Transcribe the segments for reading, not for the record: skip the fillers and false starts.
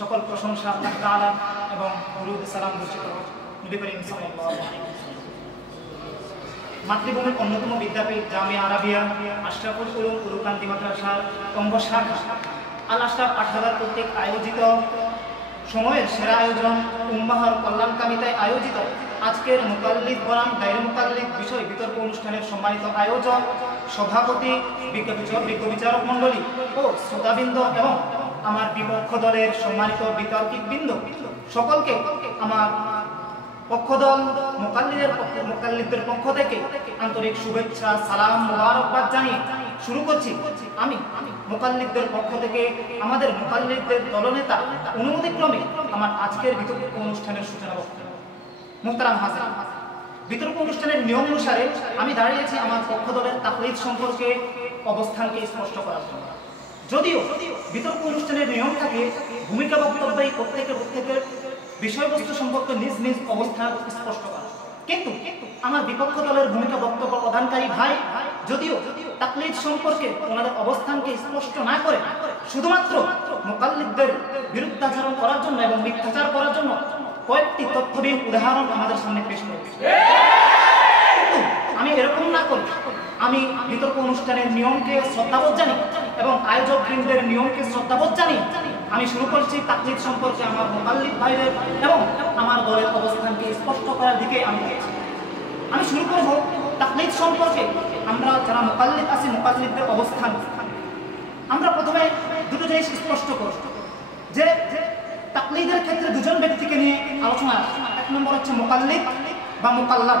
সকল প্রশংসা আল্লাহ তাআলা এবং দরুদ সালাম বর্ষিত হোক নবী করিম সাল্লাল্লাহু আলাইহি ওয়াসাল্লাম। মাতৃভূমির অন্যতম বিদ্যাপীঠ জামিয়া আরাবিয়া আশরাফুল উলুম উলুকান্দি মাদ্রাসার অঙ্গ শাখা আল আশরাফ ৮০০০ কর্তৃক আয়োজিত সময়ের সেরা আয়োজন উম্মাহর কল্যাণকামিতায় আয়োজিত আজকের মুকাল্লিদ বনাম গায়রে মুকাল্লিদ বিষয় বিতর্ক অনুষ্ঠানের সম্মানিত আয়োজক সভাপতি বিজ্ঞ বিচারক মণ্ডলী ও শ্রোতাবৃন্দ এবং আমার বিপক্ষ দলের সম্মানিত বিতর্কিকবৃন্দ সকলকে আমার পক্ষদল মুকাল্লিদদের পক্ষ থেকে আন্তরিক শুভেচ্ছা সালাম মোবারকবাদ জানিয়ে শুরু করছি। আমি মুকাল্লিদদের পক্ষ থেকে আমাদের মুকাল্লিদদের দলনেতা অনুমতিক্রমে আমার আজকের বিতর্ক অনুষ্ঠানের সূচনা করছি। মুহতারাম হাজির, বিতর্ক অনুষ্ঠানের নিয়ম অনুসারে আমি দাঁড়িয়েছি আমার পক্ষ দলের তাকলিদ সম্পর্কে অবস্থানকে স্পষ্ট করার জন্য। যদিও বিতর্ক অনুষ্ঠানের নিয়ম থাকে ভূমিকা বক্তব্যে প্রত্যেকের বিষয়বস্তু সম্পর্কে নিজ নিজ অবস্থান স্পষ্ট করা, কিন্তু আমার বিপক্ষ দলের ভূমিকা বক্তব্য প্রদানকারী ভাই যদিও তাকলিদ সম্পর্কে ওনাদের অবস্থানকে স্পষ্ট না করে শুধুমাত্র মুকাল্লিদদের বিরুদ্ধাচরণ করার জন্য এবং মিথ্যাচার করার জন্য কয়েকটি তথ্যহীন উদাহরণ আমাদের সামনে পেশ করেছি। আমি এরকম না করি, আমি বিতর্ক অনুষ্ঠানের নিয়মকে শ্রদ্ধাবোধ জানি এবং আয়োজকবৃন্দের নিয়মকে শ্রদ্ধাবোধ জানি। আমি শুরু করছি তাকলিদ সম্পর্কে আমার মুকাল্লিদ ভাইদের এবং আমার দলের অবস্থানকে স্পষ্ট করার দিকে আমি শুরু করব। তাকলিদ সম্পর্কে আমরা যারা মুকাল্লিদ আছি মুকাল্লিদদের অবস্থান আমরা প্রথমে দুটো জিনিস স্পষ্ট করব যে তাকলিদের ক্ষেত্রে দুজন ব্যক্তিকে নিয়ে আলোচনা। এক নম্বর হচ্ছে মুকাল্লিদ বা মুকাল্লাদ,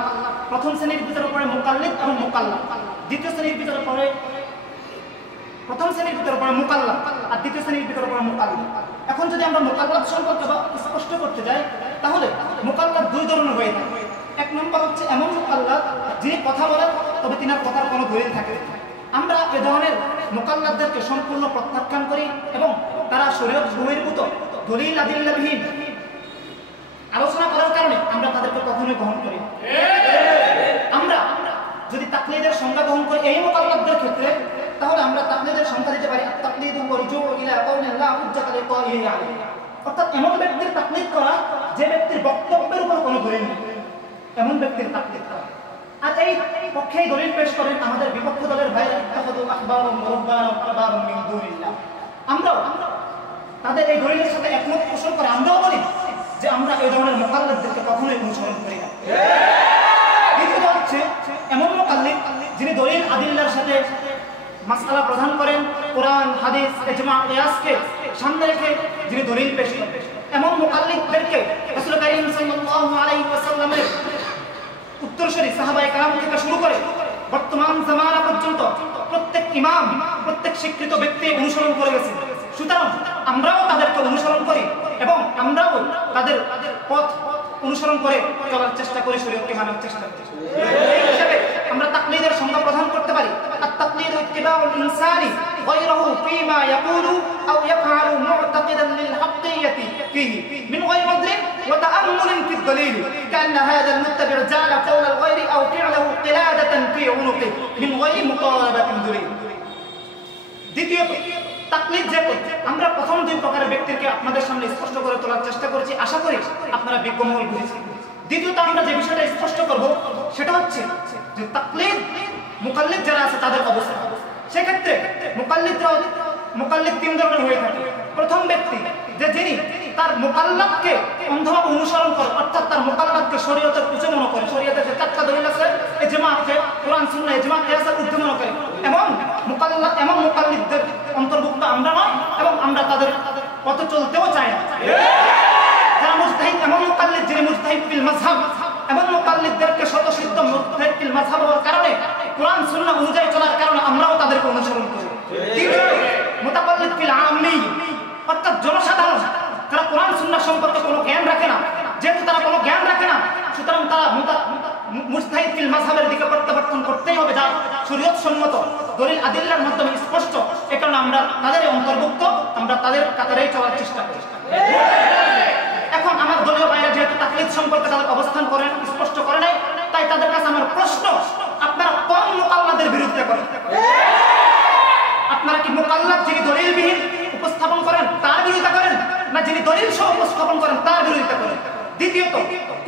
প্রথম শ্রেণীর ভিতরে পড়ে মুকাল্লিদ এবং মুকাল্লাদ, দ্বিতীয় শ্রেণীর ভিতরে পড়ে প্রথম শ্রেণীর ভিতরে পড়ে মুকাল্লাদ আর দ্বিতীয় শ্রেণীর ভিতরে পড়ে মুকাল্লিদ। এখন যদি আমরা মুকাল্লাদ সম্পর্কে স্পষ্ট করতে যাই তাহলে মুকাল্লাদ দুই ধরনের হয়ে থাকে। এক নম্বর হচ্ছে এমন মুকাল্লাদ যিনি কথা বলেন তবে তিনার কথার কোনো দলিল থাকে। আমরা এ ধরনের মুকাল্লাদদেরকে সম্পূর্ণ প্রত্যাখ্যান করি এবং তারা শরীয়ত বহির্ভূত দলিল আদিল্লাবিহীন আলোচনা করার কারণে আমরা তাদেরকে কখনোই গ্রহণ করি। আমরা যদি তাকলিদের সংজ্ঞা গ্রহণ করি এই মুকাল্লাদদের ক্ষেত্রে তাহলে আমরা তাকলিদের সংজ্ঞা দিতে পারি তাকলিদু ওয়ারজু ইলা কাউলি লা হুজ্জাতা লিকাইহি আলাইহি, অর্থাৎ এমন ব্যক্তির তাকলিদ করা যে ব্যক্তির বক্তব্যের উপর কোনো দলিল নেই, এমন ব্যক্তির তাকলিদ করা। আর এই পক্ষেই দলিল পেশ করেন আমাদের বিপক্ষ দলের ভাইরা ইত্তাখাযু আহবারুম ওয়া রুহবানাম আরবাবাম মিন দুনিল্লাহ। আমরাও তাদের এই দলিলের সাথে একমত পোষণ করে আমরাও বলি যে আমরা এই ধরনের মুকাল্লিদদেরকে কখনোই অনুসরণ করি না। দ্বিতীয়ত হচ্ছে এমন মুকাল্লিদ যিনি দলিল আদিল্লার সাথে মাসআলা প্রদান করেন, কোরআন হাদিস ইজমা কিয়াসকে সামনে রেখে যিনি দলিল পেশ করেন, এমন মুকাল্লিদদেরকে রাসূল কারীম সাল্লাল্লাহু আলাইহি ওয়াসাল্লামের উত্তরসূরি সাহাবায়ে কেরাম থেকে শুরু করে বর্তমান জামানা পর্যন্ত প্রত্যেক ইমাম প্রত্যেক শিক্ষিত ব্যক্তি অনুসরণ করে গেছে। সুতরাং আমরাও তাদেরকে অনুসরণ করি এবং আমরাও তাদের পথ অনুসরণ করে চলার চেষ্টা করি, শরীয়তকে মানার চেষ্টা করি। এই হিসাবে আমরা তাকলিদের সংজ্ঞা প্রদান করতে পারি আত-তাকলিদু ইত্তিবাউল ইনসানি গায়রাহু ফীমা ইয়াকুলু আও ইয়াফআলু মু'তাকিদান লিল হাক্কিয়্যাতি ফীহি মিন গায়রি নাযরিন ওয়া তাআম্মুলিন ফি ad-দালিল কান্না হাযা al-muttabi' জা'ala qawla al-ghayri আও ফি'লাহু qiladatan ফি উনুকি মিন গায়রি মুতালাবাতিন দুলিল। দ্বিতীয় তাকলিদ যে আমরা প্রথম দুই প্রকারের ব্যক্তিকে আপনাদের সামনে স্পষ্ট করে তোলার চেষ্টা করেছি, আশা করি আপনারা বিজ্ঞমহল বুঝেছেন। দ্বিতীয়ত আমরা যে বিষয়টা স্পষ্ট করব সেটা হচ্ছে যে তাকলিদ মুকাল্লিদ যারা আছে তাদের অবস্থা। সেক্ষেত্রে মুকাল্লিদ তিন ধরনের হয়ে থাকে। প্রথম ব্যক্তি যে যিনি তার মুকাল্লাদকে অন্ধভাবে অনুসরণ করে, অর্থাৎ তার মুকাল্লাদকে শরীয়তের উচ্চ মনে করে, শরীয়তের যে চারটা দলিল আছে ইজমাকে কোরআন সুন্নাহ ইজমা কিয়াসের ঊর্ধ্বে মনে করে, এমন মুকাল্লিদদের অন্তর্ভুক্ত আমরা নয় এবং আমরা তাদের পথে চলতেও চাই না। যারা মুজতাহিদ এমন মুকাল্লিদ যিনি মুজতাহিদ ফিল মাযহাব, এমন মুকাল্লিদদেরকে স্বতঃসিদ্ধ মুজতাহিদ ফিল মাযহাব হওয়ার কারণে কোরআন সুন্নাহ অনুযায়ী চলার কারণে আমরাও তাদেরকে অনুসরণ করি। মুতাকাল্লিদ ফিল আমমি, অর্থাৎ জনসাধারণ যারা কোরআন সুন্নাহ সম্পর্কে কোনো জ্ঞান রাখে না, যেহেতু তারা কোনো জ্ঞান রাখে না সুতরাং তারা মুজতাহিদ ফিল মাযহাবের দিকে প্রত্যাবর্তন করতেই হবে, যা শরীয়ত সম্মত দলিল আদিল্লার মাধ্যমে স্পষ্ট। এ কারণে আমরা তাদের অন্তর্ভুক্ত, আমরা তাদের কাতারেই চলার চেষ্টা করি। এখন আমার দলীয় ভাইরা যেহেতু তাকলিদ সম্পর্কে তাদের অবস্থান করেন স্পষ্ট করে নাই, তাই তাদের কাছে আমার প্রশ্ন, আপনারা কোন মুকাল্লাদের বিরুদ্ধে করেন? আপনারা কি মুকাল্লাদ যিনি দলিলবিহীন উপস্থাপন করেন তার বিরোধিতা করেন, না যিনি দলিল সহ উপস্থাপন করেন তার বিরোধিতা করেন। দ্বিতীয়ত,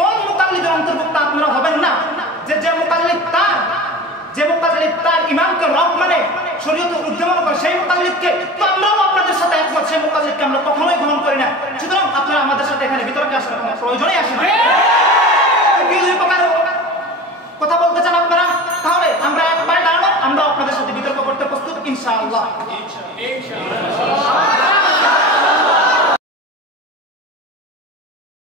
কোন মুকাল্লিদের অন্তর্ভুক্ত আপনারা হবেন না যে মুকাল্লিদ তার ইমামকে রব মানে শরীয়ত উদ্যমন করে সেই মুকাল্লিদকে, তো আমরাও আপনাদের সাথে একমত, সেই মুকাল্লিদকে আমরা কখনোই গ্রহণ করি না। সুতরাং আপনারা আমাদের সাথে এখানে বিতর্কে আসার কোনো প্রয়োজনই আসে না। কথা বলতে চান আপনারা, তাহলে আমরা একবার দাঁড়ানো, আমরা আপনাদের সাথে বিতর্ক করতে প্রস্তুত ইনশাআল্লাহ।